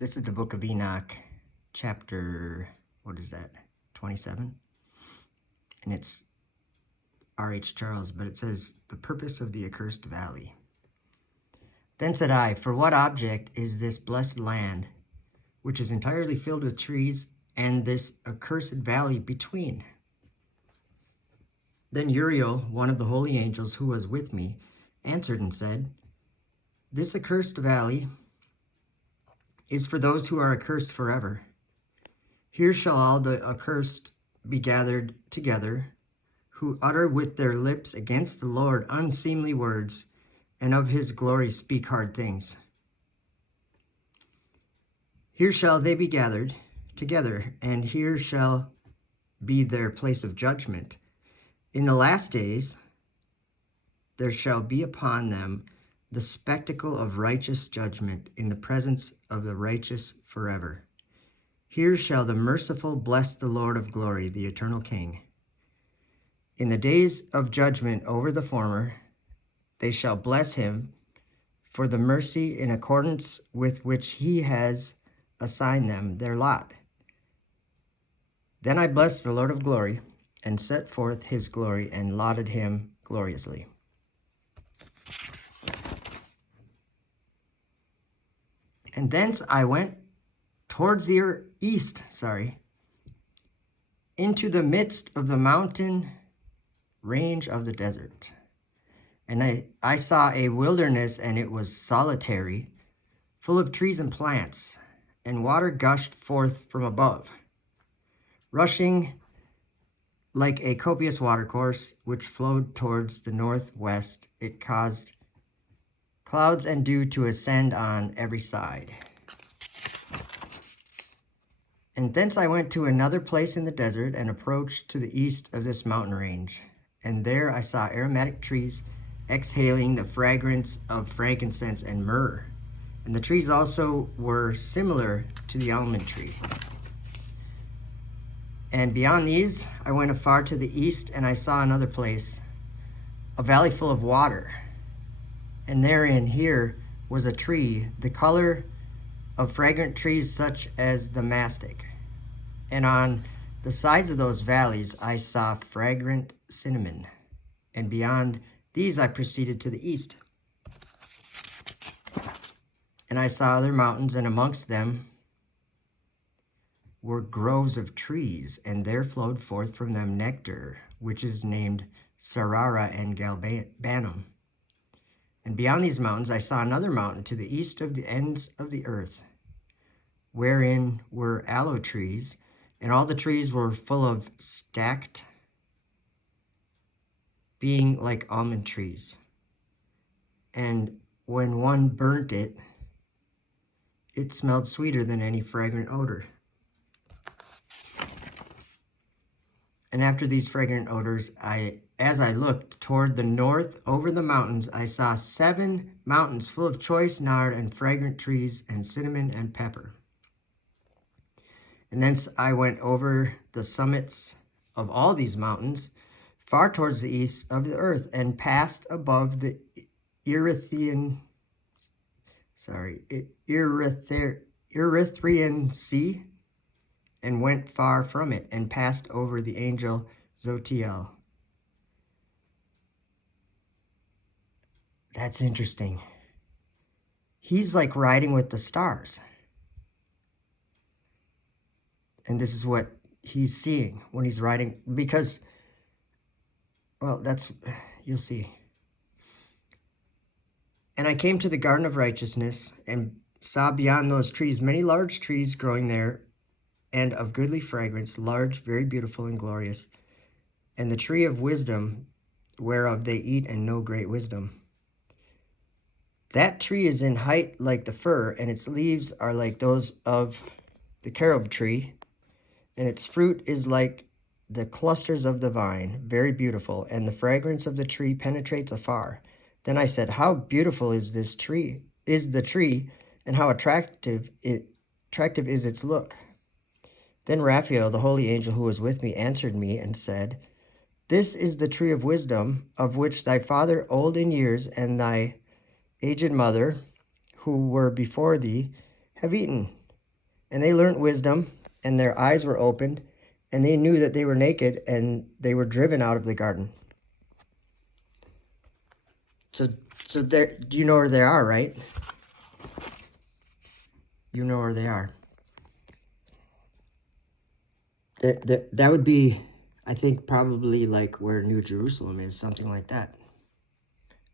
This is the book of Enoch, chapter, 27? And it's R.H. Charles, but it says, the purpose of the accursed valley. Then said I, for what object is this blessed land, which is entirely filled with trees, and this accursed valley between? Then Uriel, one of the holy angels who was with me, answered and said, this accursed valley is for those who are accursed forever. Here shall all the accursed be gathered together, who utter with their lips against the Lord unseemly words, and of his glory speak hard things. Here shall they be gathered together, and here shall be their place of judgment. In the last days there shall be upon them the spectacle of righteous judgment in the presence of the righteous forever. Here shall the merciful bless the Lord of glory, the eternal King. In the days of judgment over the former, they shall bless him for the mercy in accordance with which he has assigned them their lot. Then I blessed the Lord of glory, and set forth his glory, and lauded him gloriously. And thence I went towards the east, into the midst of the mountain range of the desert. And I saw a wilderness, and it was solitary, full of trees and plants, and water gushed forth from above, rushing like a copious watercourse, which flowed towards the northwest. It caused clouds and dew to ascend on every side. And thence I went to another place in the desert, and approached to the east of this mountain range. And there I saw aromatic trees exhaling the fragrance of frankincense and myrrh. And the trees also were similar to the almond tree. And beyond these I went afar to the east, and I saw another place, a valley full of water. And therein here was a tree, the color of fragrant trees such as the mastic. And on the sides of those valleys I saw fragrant cinnamon. And beyond these I proceeded to the east. And I saw other mountains, and amongst them were groves of trees, and there flowed forth from them nectar, which is named Sarara and Galbanum. And beyond these mountains I saw another mountain to the east of the ends of the earth, wherein were aloe trees, and all the trees were full of stacked, being like almond trees. And when one burnt it, it smelled sweeter than any fragrant odor. And after these fragrant odors, as I looked toward the north over the mountains, I saw 7 mountains full of choice nard and fragrant trees and cinnamon and pepper. And thence I went over the summits of all these mountains, far towards the east of the earth, and passed above the Erythraean Sea, and went far from it, and passed over the angel Zotiel. That's interesting. He's like riding with the stars. And this is what he's seeing when he's riding, because, well, you'll see. And I came to the garden of righteousness, and saw beyond those trees many large trees growing there, and of goodly fragrance, large, very beautiful and glorious, and the tree of wisdom, whereof they eat and know great wisdom. That tree is in height like the fir, and its leaves are like those of the carob tree, and its fruit is like the clusters of the vine, very beautiful, and the fragrance of the tree penetrates afar. Then I said, how beautiful is the tree, and how attractive is its look. Then Raphael, the holy angel who was with me, answered me and said, this is the tree of wisdom, of which thy father old in years and thy aged mother, who were before thee, have eaten. And they learnt wisdom, and their eyes were opened, and they knew that they were naked, and they were driven out of the garden. So there, you know where they are, right? You know where they are. That would be, I think, probably like where New Jerusalem is, something like that.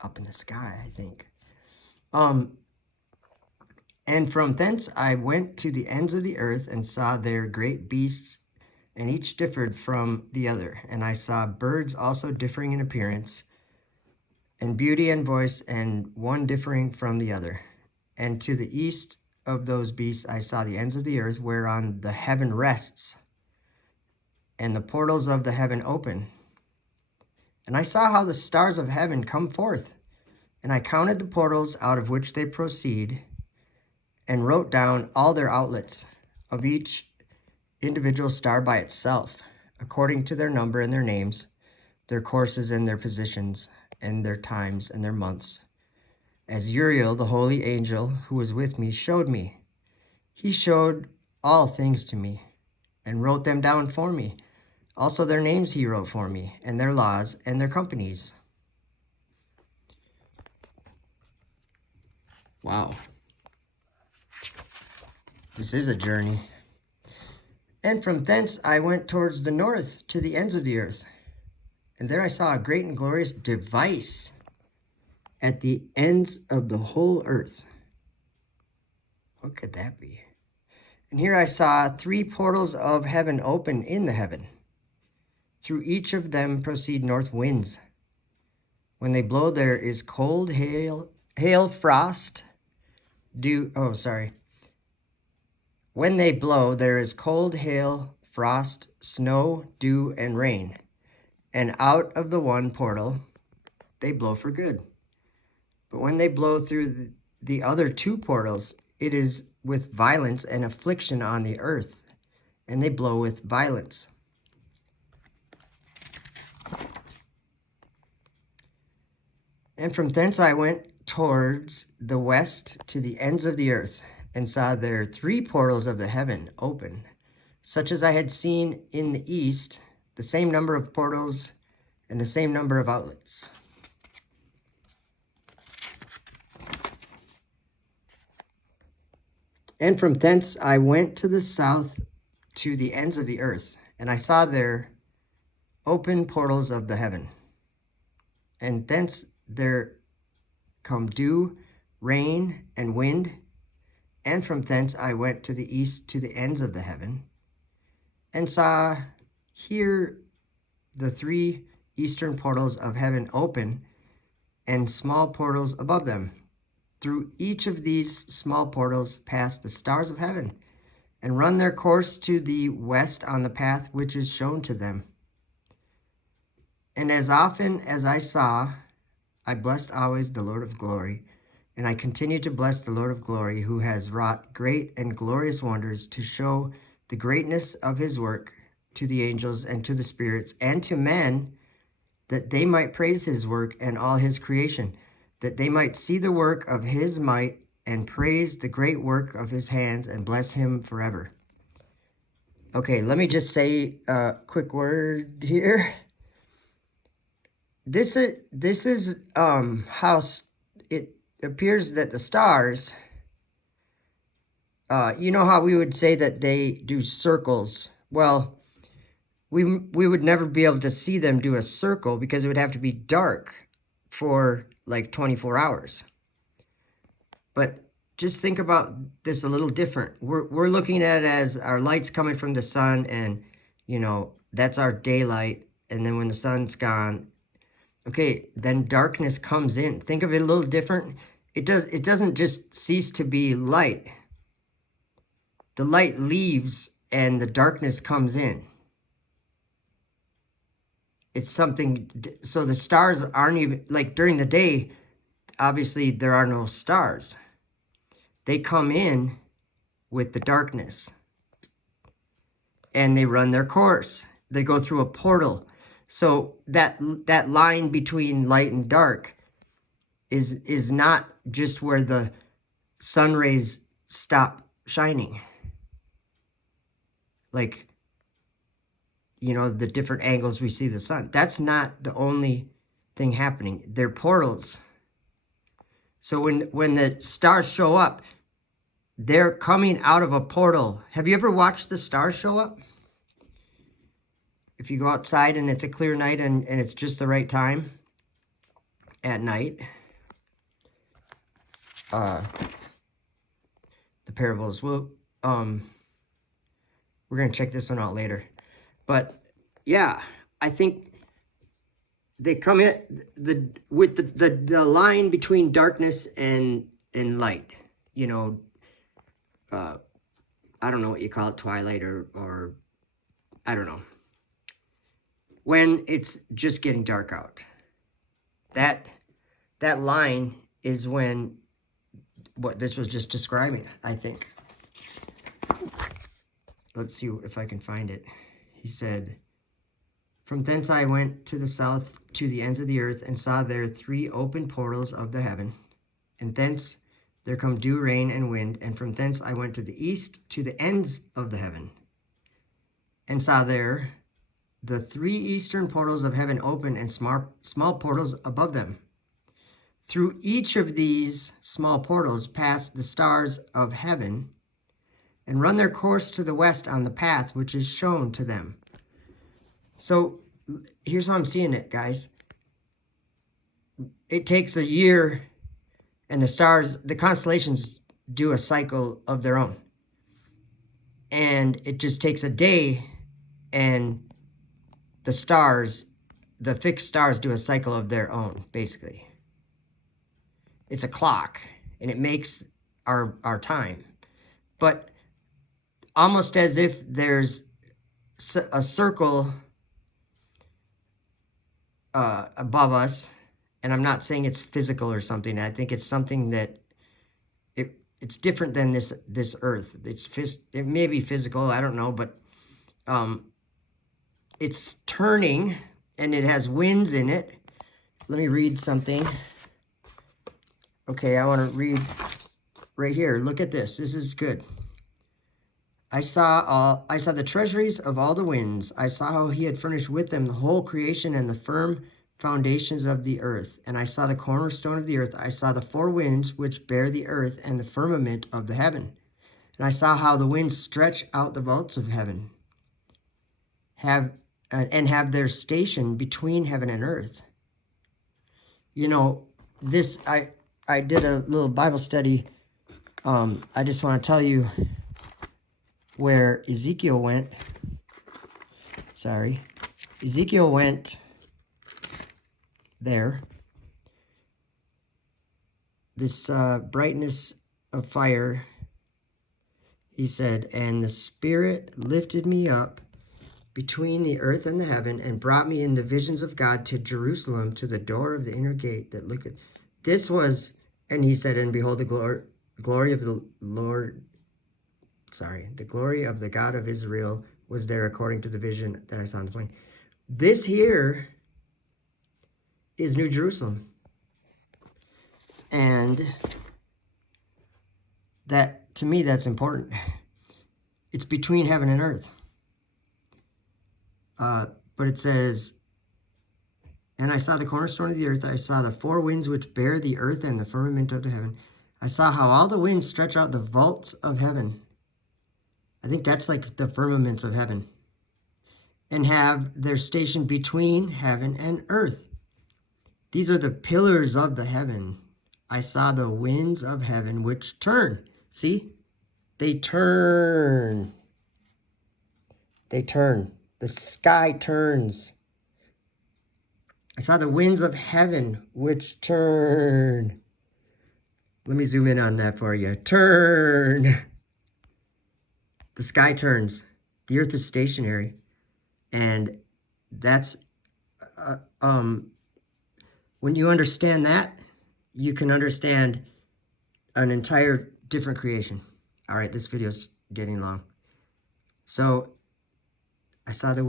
Up in the sky, I think. And from thence I went to the ends of the earth, and saw there great beasts, and each differed from the other. And I saw birds also differing in appearance, and beauty and voice, and one differing from the other. And to the east of those beasts I saw the ends of the earth, whereon the heaven rests, and the portals of the heaven open. And I saw how the stars of heaven come forth, and I counted the portals out of which they proceed, and wrote down all their outlets, of each individual star by itself, according to their number and their names, their courses and their positions, and their times and their months. As Uriel, the holy angel who was with me, showed me. He showed all things to me, and wrote them down for me. Also their names he wrote for me, and their laws, and their companies. Wow. This is a journey. And from thence I went towards the north, to the ends of the earth. And there I saw a great and glorious device at the ends of the whole earth. What could that be? And here I saw 3 portals of heaven open in the heaven. Through each of them proceed north winds. When they blow, there is cold, hail, frost, dew. Oh, sorry. When they blow, there is cold, hail, frost, snow, dew, and rain. And out of the one portal, they blow for good. But when they blow through the other 2 portals, it is with violence and affliction on the earth, and they blow with violence. And from thence I went towards the west to the ends of the earth, and saw there 3 portals of the heaven open, such as I had seen in the east, the same number of portals and the same number of outlets. And from thence I went to the south to the ends of the earth, and I saw there open portals of the heaven. And thence there come dew, rain, and wind. And from thence I went to the east to the ends of the heaven, and saw here the 3 eastern portals of heaven open, and small portals above them. Through each of these small portals pass the stars of heaven, and run their course to the west on the path which is shown to them. And as often as I saw, I blessed always the Lord of glory, and I continue to bless the Lord of glory, who has wrought great and glorious wonders, to show the greatness of his work to the angels and to the spirits and to men, that they might praise his work and all his creation, that they might see the work of his might and praise the great work of his hands, and bless him forever. Okay, let me just say a quick word here. This is how it appears that the stars, you know how we would say that they do circles? Well, we would never be able to see them do a circle, because it would have to be dark for like 24 hours. But just think about this a little different. We're looking at it as our light's coming from the sun, and you know, that's our daylight. And then when the sun's gone, okay, then darkness comes in. Think of it a little different. It doesn't just cease to be light. The light leaves and the darkness comes in. It's something, so the stars aren't even, like during the day, obviously there are no stars. They come in with the darkness, and they run their course. They go through a portal. So that line between light and dark is not just where the sun rays stop shining. like, you know, the different angles we see the sun. That's not the only thing happening. They're portals. So when the stars show up, they're coming out of a portal. Have you ever watched the stars show up? If you go outside and it's a clear night and it's just the right time at night, the parables, we're going to check this one out later. But yeah, I think they come in with the line between darkness and light, you know, I don't know what you call it, twilight or I don't know. When it's just getting dark out. That line is when what this was just describing, I think. Let's see if I can find it. He said, "From thence I went to the south to the ends of the earth, and saw there 3 open portals of the heaven, and thence there come dew, rain, and wind, and from thence I went to the east to the ends of the heaven, and saw there the 3 eastern portals of heaven open, and small portals above them. Through each of these small portals pass the stars of heaven, and run their course to the west on the path which is shown to them." So here's how I'm seeing it, guys. It takes a year, and the stars, the constellations, do a cycle of their own. And it just takes a day, and the stars, the fixed stars, do a cycle of their own, basically. It's a clock, and it makes our time. But almost as if there's a circle above us, and I'm not saying it's physical or something. I think it's something that it's different than this earth. It may be physical, I don't know, but it's turning, and it has winds in it. Let me read something. Okay, I want to read right here. Look at this. This is good. I saw the treasuries of all the winds. I saw how he had furnished with them the whole creation and the firm foundations of the earth. And I saw the cornerstone of the earth. I saw the 4 winds which bear the earth and the firmament of the heaven. And I saw how the winds stretch out the vaults of heaven, have their station between heaven and earth. You know, this I did a little Bible study. I just want to tell you where Ezekiel went. Sorry. Ezekiel went there. This brightness of fire, he said, "And the Spirit lifted me up between the earth and the heaven, and brought me in the visions of God to Jerusalem, to the door of the inner gate that looketh." This was, and he said, "And behold, the glory of the Lord, the glory of the God of Israel was there according to the vision that I saw in the flame." This here is New Jerusalem. And that, to me, that's important. It's between heaven and earth. But it says, "And I saw the cornerstone of the earth. I saw the 4 winds which bear the earth and the firmament of the heaven. I saw how all the winds stretch out the vaults of heaven." I think that's like the firmaments of heaven. "And have their station between heaven and earth. These are the pillars of the heaven. I saw the winds of heaven which turn." See? They turn. They turn. The sky turns. "I saw the winds of heaven which turn." Let me zoom in on that for you. Turn. The sky turns. The earth is stationary. And that's, when you understand that, you can understand an entire different creation. All right, this video's getting long. So, I saw the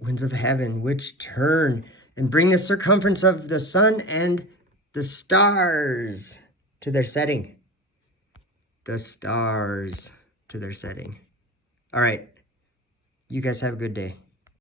winds of heaven which turn and bring the circumference of the sun and the stars to their setting. The stars to their setting. All right. You guys have a good day.